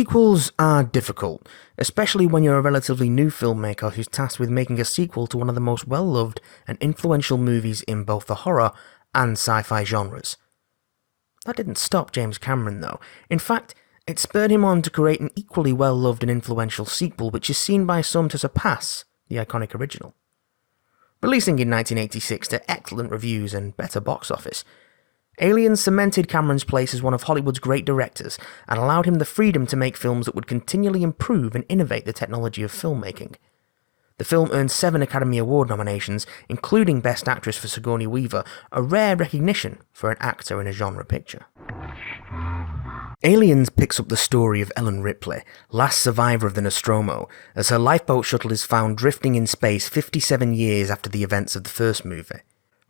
Sequels are difficult, especially when you're a relatively new filmmaker who's tasked with making a sequel to one of the most well-loved and influential movies in both the horror and sci-fi genres. That didn't stop James Cameron though. In fact, it spurred him on to create an equally well-loved and influential sequel which is seen by some to surpass the iconic original. Releasing in 1986 to excellent reviews and better box office, Alien cemented Cameron's place as one of Hollywood's great directors and allowed him the freedom to make films that would continually improve and innovate the technology of filmmaking. The film earned 7 Academy Award nominations, including Best Actress for Sigourney Weaver, a rare recognition for an actor in a genre picture. Aliens picks up the story of Ellen Ripley, last survivor of the Nostromo, as her lifeboat shuttle is found drifting in space 57 years after the events of the first movie.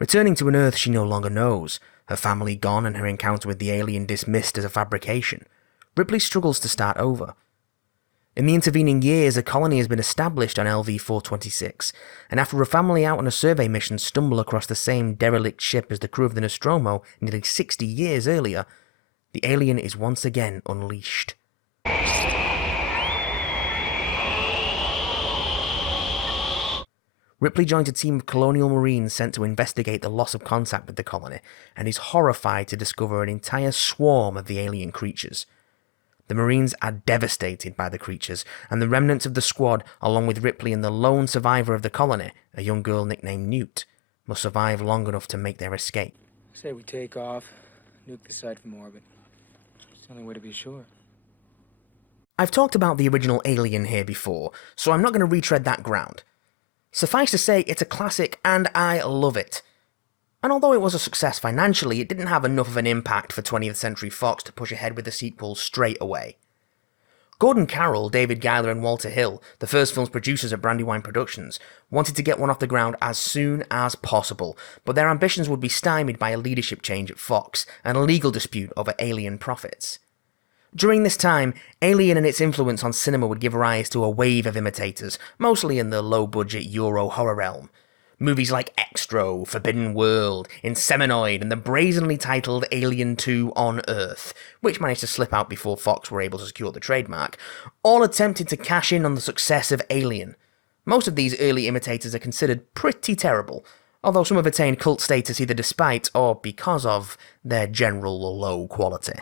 Returning to an Earth she no longer knows, her family gone and her encounter with the alien dismissed as a fabrication, Ripley struggles to start over. In the intervening years, a colony has been established on LV-426, and after a family out on a survey mission stumble across the same derelict ship as the crew of the Nostromo nearly 60 years earlier, the alien is once again unleashed. Ripley joins a team of colonial marines sent to investigate the loss of contact with the colony, and is horrified to discover an entire swarm of the alien creatures. The marines are devastated by the creatures, and the remnants of the squad, along with Ripley and the lone survivor of the colony, a young girl nicknamed Newt, must survive long enough to make their escape. Say we take off, nuke the site from orbit. It's the only way to be sure. I've talked about the original Alien here before, so I'm not going to retread that ground. Suffice to say, it's a classic and I love it. And although it was a success financially, it didn't have enough of an impact for 20th Century Fox to push ahead with the sequel straight away. Gordon Carroll, David Giler and Walter Hill, the first film's producers at Brandywine Productions, wanted to get one off the ground as soon as possible, but their ambitions would be stymied by a leadership change at Fox and a legal dispute over Alien profits. During this time, Alien and its influence on cinema would give rise to a wave of imitators, mostly in the low-budget Euro horror realm. Movies like Extro, Forbidden World, Inseminoid, and the brazenly titled Alien 2 on Earth, which managed to slip out before Fox were able to secure the trademark, all attempted to cash in on the success of Alien. Most of these early imitators are considered pretty terrible, although some have attained cult status either despite or because of their general low quality.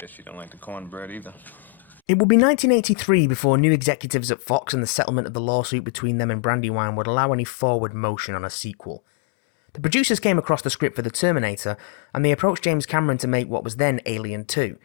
Guess you don't like the cornbread either. It would be 1983 before new executives at Fox and the settlement of the lawsuit between them and Brandywine would allow any forward motion on a sequel. The producers came across the script for The Terminator, and they approached James Cameron to make what was then Alien 2.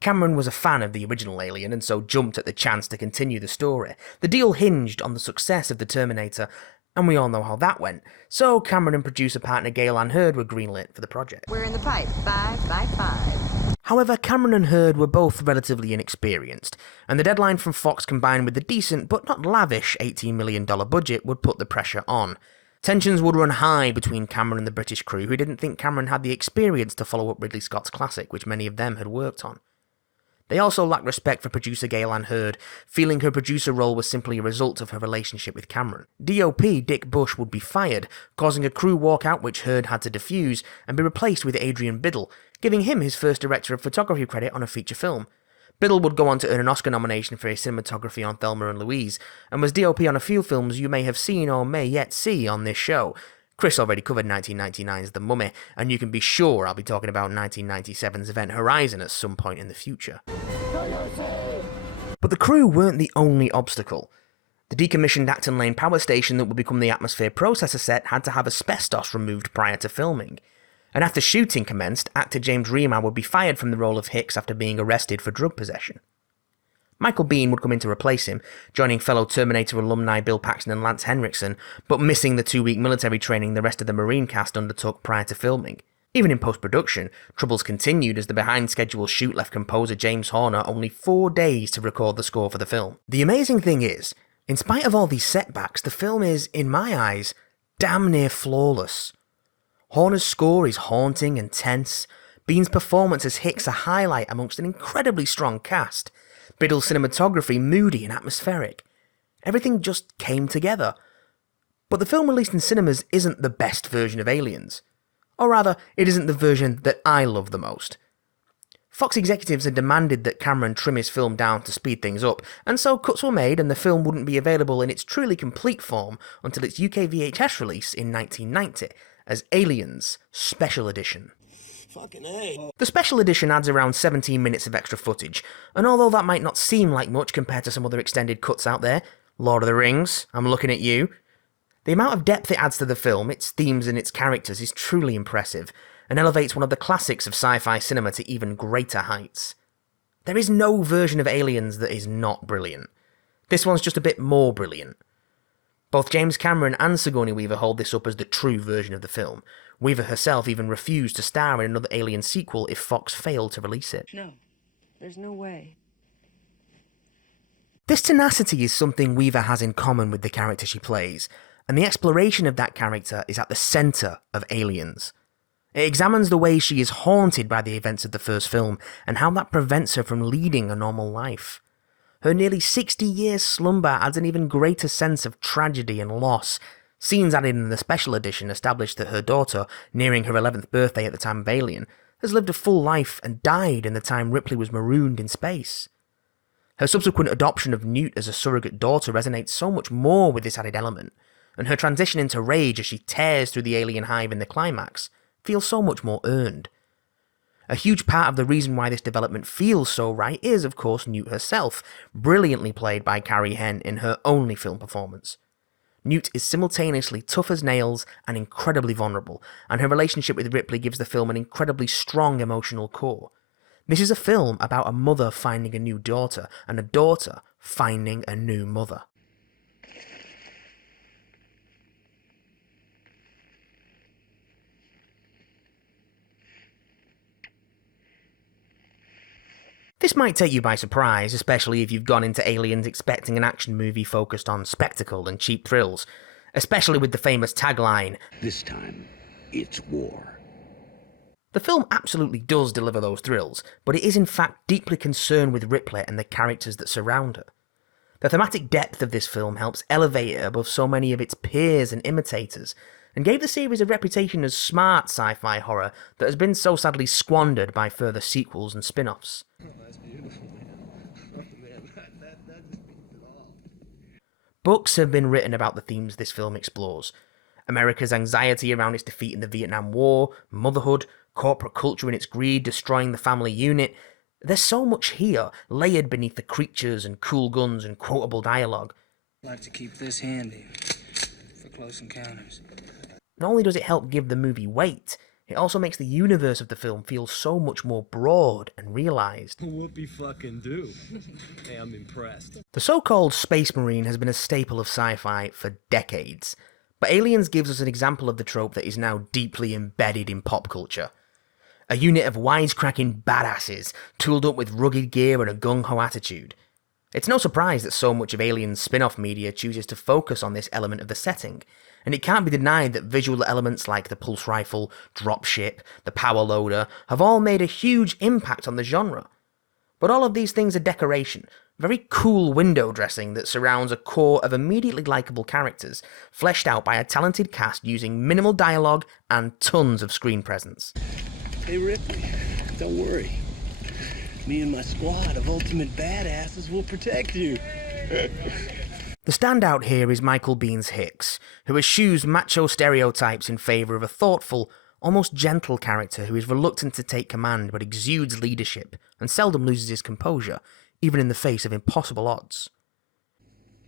Cameron was a fan of the original Alien and so jumped at the chance to continue the story. The deal hinged on the success of The Terminator, and we all know how that went, so Cameron and producer partner Gale Ann Hurd were greenlit for the project. We're in the pipe, 5 by 5. However, Cameron and Hurd were both relatively inexperienced, and the deadline from Fox combined with the decent but not lavish $18 million budget would put the pressure on. Tensions would run high between Cameron and the British crew, who didn't think Cameron had the experience to follow up Ridley Scott's classic, which many of them had worked on. They also lacked respect for producer Gale Ann Hurd, feeling her producer role was simply a result of her relationship with Cameron. DOP Dick Bush would be fired, causing a crew walkout which Hurd had to defuse, and be replaced with Adrian Biddle, giving him his first director of photography credit on a feature film. Biddle would go on to earn an Oscar nomination for his cinematography on Thelma and Louise, and was DOP on a few films you may have seen or may yet see on this show. Chris already covered 1999's The Mummy, and you can be sure I'll be talking about 1997's Event Horizon at some point in the future. But the crew weren't the only obstacle. The decommissioned Acton Lane power station that would become the Atmosphere processor set had to have asbestos removed prior to filming. And after shooting commenced, actor James Remar would be fired from the role of Hicks after being arrested for drug possession. Michael Biehn would come in to replace him, joining fellow Terminator alumni Bill Paxton and Lance Henriksen, but missing the 2-week military training the rest of the Marine cast undertook prior to filming. Even in post-production, troubles continued as the behind-schedule shoot left composer James Horner only 4 days to record the score for the film. The amazing thing is, in spite of all these setbacks, the film is, in my eyes, damn near flawless. Horner's score is haunting and tense, Bihn's performance as Hicks a highlight amongst an incredibly strong cast. Biddle's cinematography moody and atmospheric. Everything just came together. But the film released in cinemas isn't the best version of Aliens. Or rather, it isn't the version that I love the most. Fox executives had demanded that Cameron trim his film down to speed things up, and so cuts were made and the film wouldn't be available in its truly complete form until its UK VHS release in 1990 as Aliens Special Edition. The Special Edition adds around 17 minutes of extra footage, and although that might not seem like much compared to some other extended cuts out there, Lord of the Rings, I'm looking at you, the amount of depth it adds to the film, its themes and its characters is truly impressive, and elevates one of the classics of sci-fi cinema to even greater heights. There is no version of Aliens that is not brilliant. This one's just a bit more brilliant. Both James Cameron and Sigourney Weaver hold this up as the true version of the film. Weaver herself even refused to star in another Alien sequel if Fox failed to release it. No, there's no way. This tenacity is something Weaver has in common with the character she plays, and the exploration of that character is at the centre of Aliens. It examines the way she is haunted by the events of the first film, and how that prevents her from leading a normal life. Her nearly 60-year slumber adds an even greater sense of tragedy and loss. Scenes added in the special edition establish that her daughter, nearing her 11th birthday at the time of Alien, has lived a full life and died in the time Ripley was marooned in space. Her subsequent adoption of Newt as a surrogate daughter resonates so much more with this added element, and her transition into rage as she tears through the alien hive in the climax feels so much more earned. A huge part of the reason why this development feels so right is, of course, Newt herself, brilliantly played by Carrie Henn in her only film performance. Newt is simultaneously tough as nails and incredibly vulnerable, and her relationship with Ripley gives the film an incredibly strong emotional core. This is a film about a mother finding a new daughter, and a daughter finding a new mother. This might take you by surprise, especially if you've gone into Aliens expecting an action movie focused on spectacle and cheap thrills, especially with the famous tagline, "This time, it's war." The film absolutely does deliver those thrills, but it is in fact deeply concerned with Ripley and the characters that surround her. The thematic depth of this film helps elevate it above so many of its peers and imitators, and gave the series a reputation as smart sci-fi horror that has been so sadly squandered by further sequels and spin-offs. Books have been written about the themes this film explores. America's anxiety around its defeat in the Vietnam War, motherhood, corporate culture and its greed destroying the family unit. There's so much here, layered beneath the creatures and cool guns and quotable dialogue. I'd like to keep this handy for close encounters. Not only does it help give the movie weight, it also makes the universe of the film feel so much more broad and realised. Whoopie fucking do. Hey, I'm impressed. The so-called Space Marine has been a staple of sci-fi for decades, but Aliens gives us an example of the trope that is now deeply embedded in pop culture. A unit of wisecracking badasses, tooled up with rugged gear and a gung-ho attitude. It's no surprise that so much of Aliens spin-off media chooses to focus on this element of the setting, and it can't be denied that visual elements like the pulse rifle, dropship, the power loader have all made a huge impact on the genre. But all of these things are decoration, very cool window dressing that surrounds a core of immediately likeable characters, fleshed out by a talented cast using minimal dialogue and tons of screen presence. Hey, Ripley, don't worry. Me and my squad of ultimate badasses will protect you. The standout here is Michael Bean's Hicks, who eschews macho stereotypes in favour of a thoughtful, almost gentle character who is reluctant to take command but exudes leadership and seldom loses his composure, even in the face of impossible odds.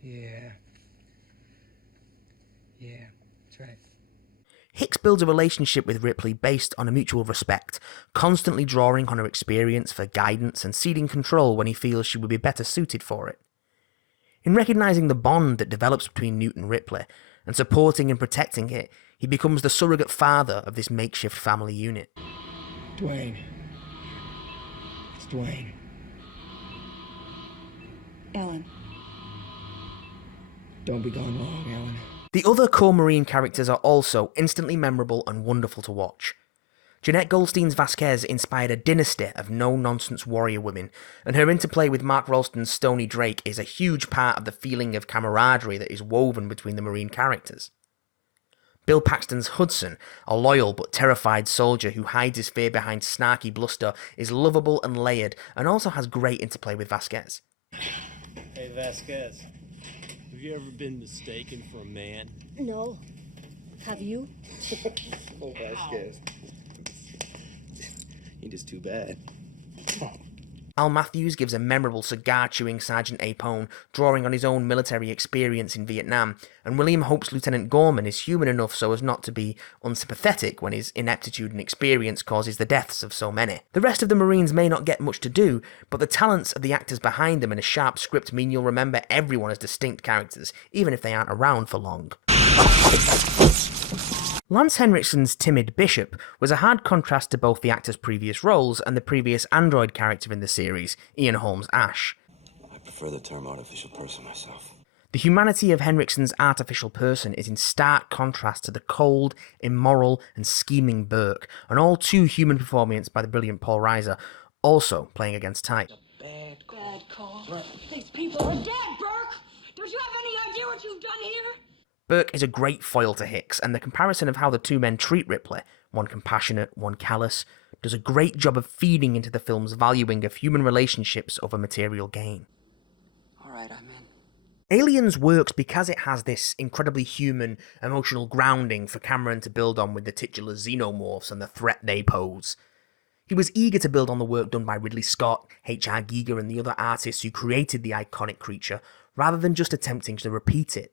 Yeah, that's right. Hicks builds a relationship with Ripley based on a mutual respect, constantly drawing on her experience for guidance and ceding control when he feels she would be better suited for it. In recognising the bond that develops between Newt and Ripley, and supporting and protecting it, he becomes the surrogate father of this makeshift family unit. Dwayne. It's Dwayne. Ellen. Don't be gone wrong, Ellen. The other core Marine characters are also instantly memorable and wonderful to watch. Jeanette Goldstein's Vasquez inspired a dynasty of no-nonsense warrior women, and her interplay with Mark Rolston's Stony Drake is a huge part of the feeling of camaraderie that is woven between the Marine characters. Bill Paxton's Hudson, a loyal but terrified soldier who hides his fear behind snarky bluster, is lovable and layered, and also has great interplay with Vasquez. Hey, Vasquez. Have you ever been mistaken for a man? No. Have you? Oh, Vasquez. You're just too bad. Al Matthews gives a memorable cigar-chewing Sergeant Apone, drawing on his own military experience in Vietnam, and William Hope's Lieutenant Gorman is human enough so as not to be unsympathetic when his ineptitude and experience causes the deaths of so many. The rest of the Marines may not get much to do, but the talents of the actors behind them and a sharp script mean you'll remember everyone as distinct characters, even if they aren't around for long. Lance Henriksen's timid Bishop was a hard contrast to both the actor's previous roles and the previous android character in the series, Ian Holmes Ash. I prefer the term artificial person myself. The humanity of Henriksen's artificial person is in stark contrast to the cold, immoral, and scheming Burke, an all-too human performance by the brilliant Paul Reiser, also playing against type. Bad call. These people are dead, Burke! Don't you have any idea what you've done here? Burke is a great foil to Hicks, and the comparison of how the two men treat Ripley, one compassionate, one callous, does a great job of feeding into the film's valuing of human relationships over material gain. Alright, I'm in. Aliens works because it has this incredibly human, emotional grounding for Cameron to build on with the titular xenomorphs and the threat they pose. He was eager to build on the work done by Ridley Scott, H.R. Giger and the other artists who created the iconic creature, rather than just attempting to repeat it.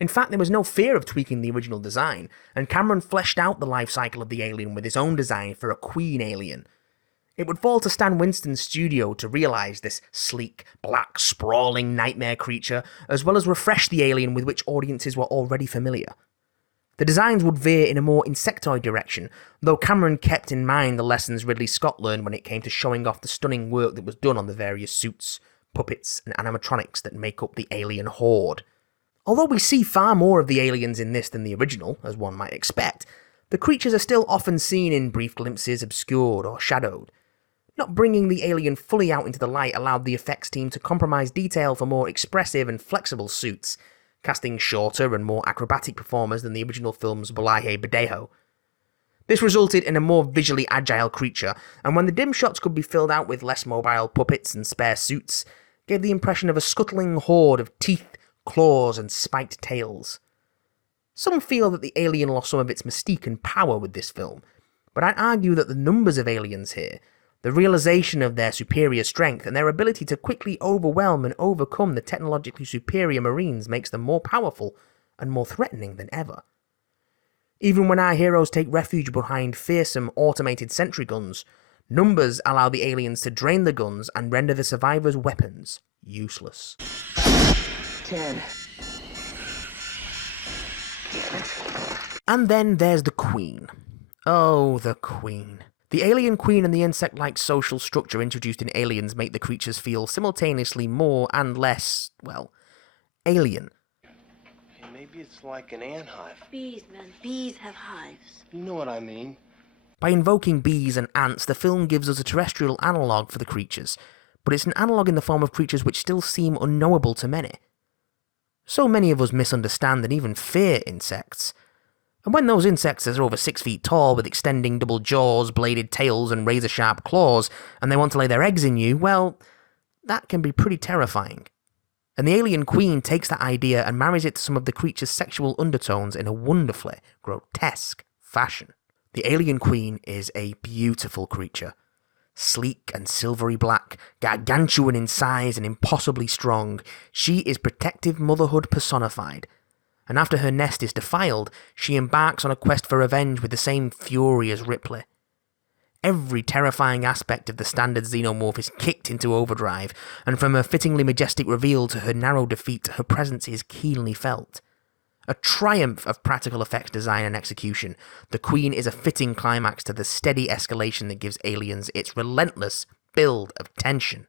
In fact, there was no fear of tweaking the original design, and Cameron fleshed out the life cycle of the alien with his own design for a queen alien. It would fall to Stan Winston's studio to realise this sleek, black, sprawling nightmare creature, as well as refresh the alien with which audiences were already familiar. The designs would veer in a more insectoid direction, though Cameron kept in mind the lessons Ridley Scott learned when it came to showing off the stunning work that was done on the various suits, puppets, and animatronics that make up the alien horde. Although we see far more of the aliens in this than the original, as one might expect, the creatures are still often seen in brief glimpses, obscured or shadowed. Not bringing the alien fully out into the light allowed the effects team to compromise detail for more expressive and flexible suits, casting shorter and more acrobatic performers than the original film's Balaye Badejo. This resulted in a more visually agile creature, and when the dim shots could be filled out with less mobile puppets and spare suits, gave the impression of a scuttling horde of teeth, claws and spiked tails. Some feel that the alien lost some of its mystique and power with this film, but I'd argue that the numbers of aliens here, the realization of their superior strength and their ability to quickly overwhelm and overcome the technologically superior Marines makes them more powerful and more threatening than ever. Even when our heroes take refuge behind fearsome automated sentry guns, numbers allow the aliens to drain the guns and render the survivors' weapons useless. 10. And then there's the Queen. Oh, the Queen. The alien queen and the insect-like social structure introduced in Aliens make the creatures feel simultaneously more and less, well, alien. Hey, maybe it's like an ant hive. Bees, man. Bees have hives. You know what I mean. By invoking bees and ants, the film gives us a terrestrial analogue for the creatures, but it's an analogue in the form of creatures which still seem unknowable to many. So many of us misunderstand and even fear insects. And when those insects are over 6 feet tall with extending double jaws, bladed tails and razor-sharp claws, and they want to lay their eggs in you, well, that can be pretty terrifying. And the alien queen takes that idea and marries it to some of the creature's sexual undertones in a wonderfully grotesque fashion. The alien queen is a beautiful creature. Sleek and silvery black, gargantuan in size and impossibly strong, she is protective motherhood personified. And after her nest is defiled, she embarks on a quest for revenge with the same fury as Ripley. Every terrifying aspect of the standard xenomorph is kicked into overdrive, and from her fittingly majestic reveal to her narrow defeat, her presence is keenly felt. A triumph of practical effects design and execution, the Queen is a fitting climax to the steady escalation that gives Aliens its relentless build of tension.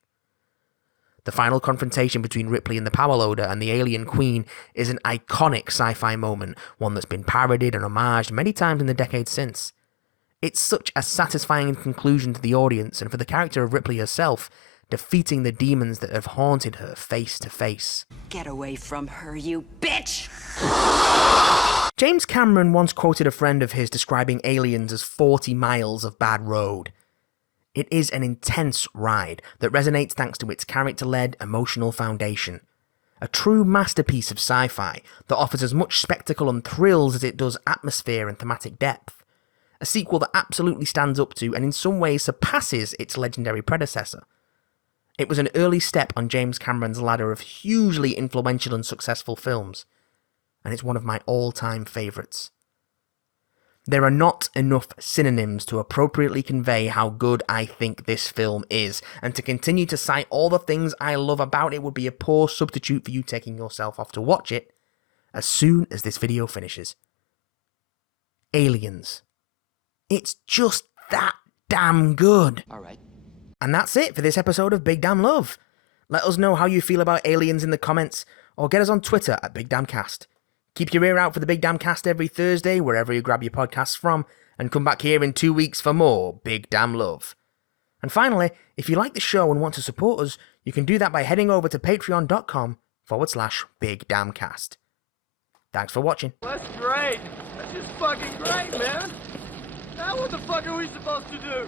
The final confrontation between Ripley and the power loader and the alien Queen is an iconic sci-fi moment, one that's been parodied and homaged many times in the decades since. It's such a satisfying conclusion to the audience and for the character of Ripley herself, defeating the demons that have haunted her face to face. Get away from her, you bitch! James Cameron once quoted a friend of his describing Aliens as 40 miles of bad road. It is an intense ride that resonates thanks to its character-led, emotional foundation. A true masterpiece of sci-fi that offers as much spectacle and thrills as it does atmosphere and thematic depth. A sequel that absolutely stands up to and in some ways surpasses its legendary predecessor. It was an early step on James Cameron's ladder of hugely influential and successful films, and it's one of my all-time favourites. There are not enough synonyms to appropriately convey how good I think this film is, and to continue to cite all the things I love about it would be a poor substitute for you taking yourself off to watch it as soon as this video finishes. Aliens. It's just that damn good. All right. And that's it for this episode of Big Damn Love. Let us know how you feel about Aliens in the comments, or get us on Twitter at BigDamnCast. Keep your ear out for the Big Damn Cast every Thursday, wherever you grab your podcasts from, and come back here in 2 weeks for more Big Damn Love. And finally, if you like the show and want to support us, you can do that by heading over to patreon.com/BigDamnCast. Thanks for watching. That's great. That's just fucking great, man. Now what the fuck are we supposed to do?